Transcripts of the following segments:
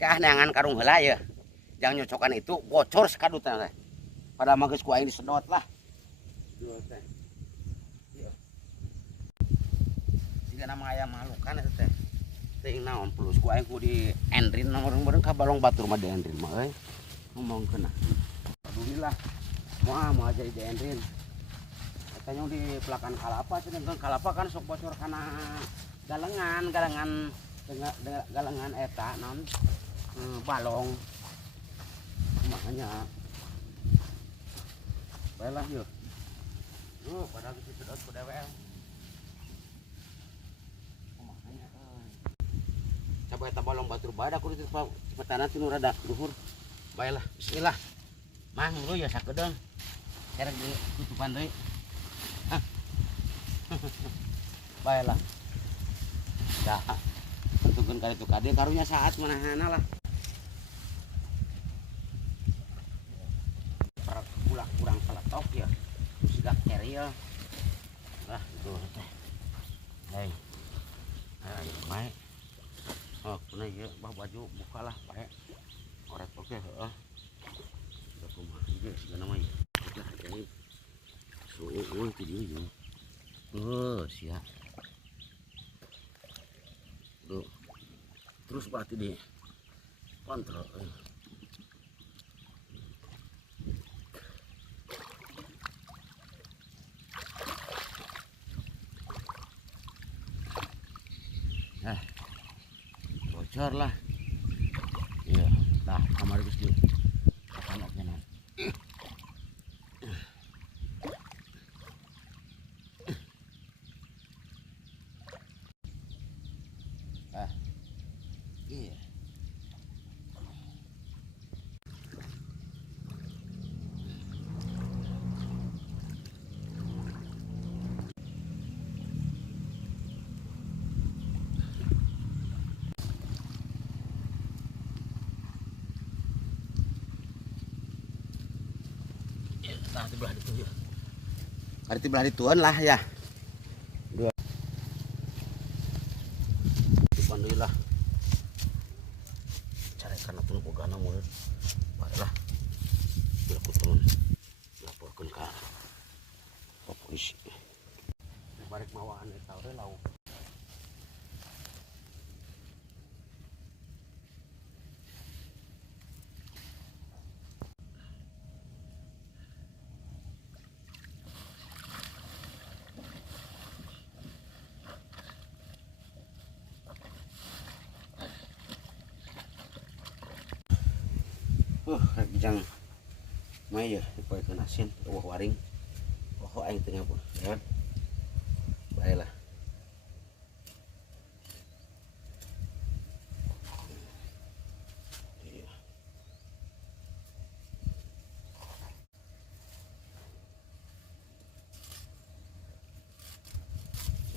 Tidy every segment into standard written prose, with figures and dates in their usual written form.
neangan karung heula ya. Jangan nyocokan itu bocor sekadutna teh. Pada mageus ku aing disedot lah. Duh teh. Ieu. Siga nama aya malukan eta teh. Teuing naon pelus ku aing ku di endrin nomor-nomor ka balong batur mah di endrin mah euy. Ngomongkeun nah. Alhamdulillah. Moal aja di endrin. Katanya di pelakan kalapa cenah kalapa kan sok bocor kana galengan eta non balong makanya baiklah yuk pada gitu sedot ku DWL makanya coba eta balong batur badak kudu cepetana tinu rada luhur baiklah bismillah mah dulu ya sakedeung kerek di tutupan deui baiklah dah tentukan kali itu kade karunya saat manahana lah kurang peletok ya sigak keril lah itu teh hei ayo baik oh kuna ieu bah baju bukalah bae korek oke heeh da kumaha ieu sigana mah udah jadi sueuh ti dieu sia tuh terus berarti di kontrol bocor lah iya tah kamar geus di akan oke nah iya tah di belah itu ya arti belah dituan lah ya dua alhamdulillah cari karena pun bogana mulut baiklah bila ku turun laporkan ke polisi balik mawaan eta we lauk bijang mai ya dipoekeun asin eueuh waring poho aing teu ngapun ya baiklah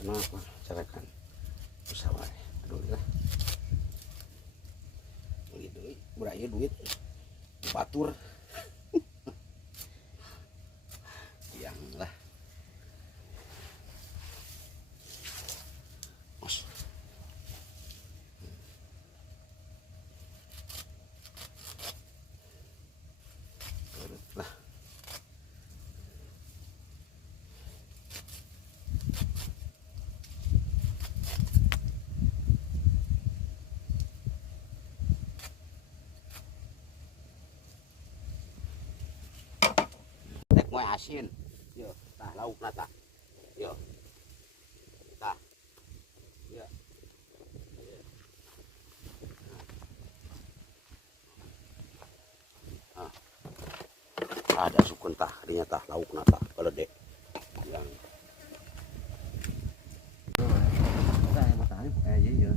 kenapa carakan bisa wae aduh ya duit beraya duit batur yang lah os lah moe asin yo tah lauk nata yo tah ya ada sukun tah dinya tah lauk nata geledek yang tah matahari iya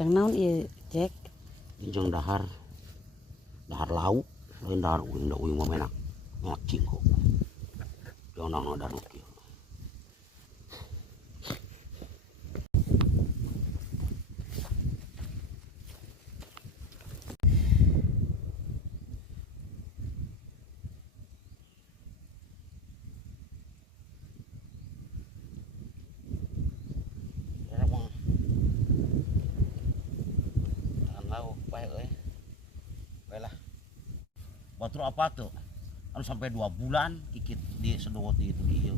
Cang naon ieu, Jack? Jeung dahar lauk lain dahar uing da uing mah menak ngacing kok. Jeung nang dahar kieu. Batur apa tuh? Anu sampai 2 bulan kikit di sedot di itu di ieu.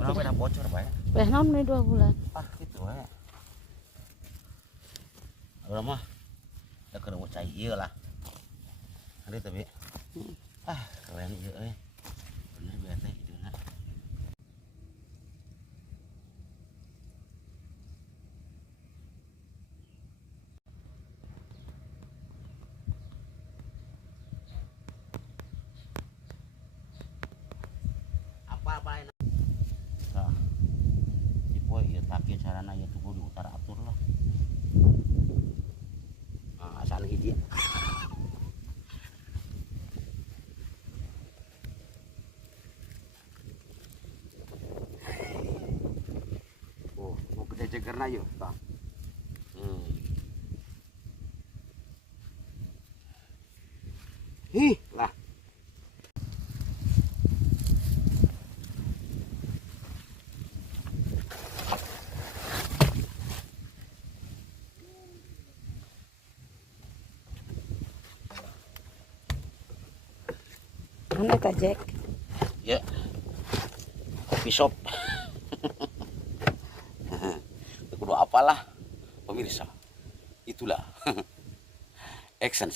Berapa dah bocor bae? Weh naon nih 2 bulan? Ah gitu we. Urang mah da keur cai ieu lah. Ari tapi. Ah, keren ieu euy. Bener bener teh iduna. Apa enak. Nah, tipe ieu take carana ieu tuh di utara atur lah. Ah, asal hiji. Oh, mau gede cekerna yuk, tah. Ih, lah. Mana eta, Jack? Ya. Kopi shop. Kudu apalah pemirsa. Itulah. Action.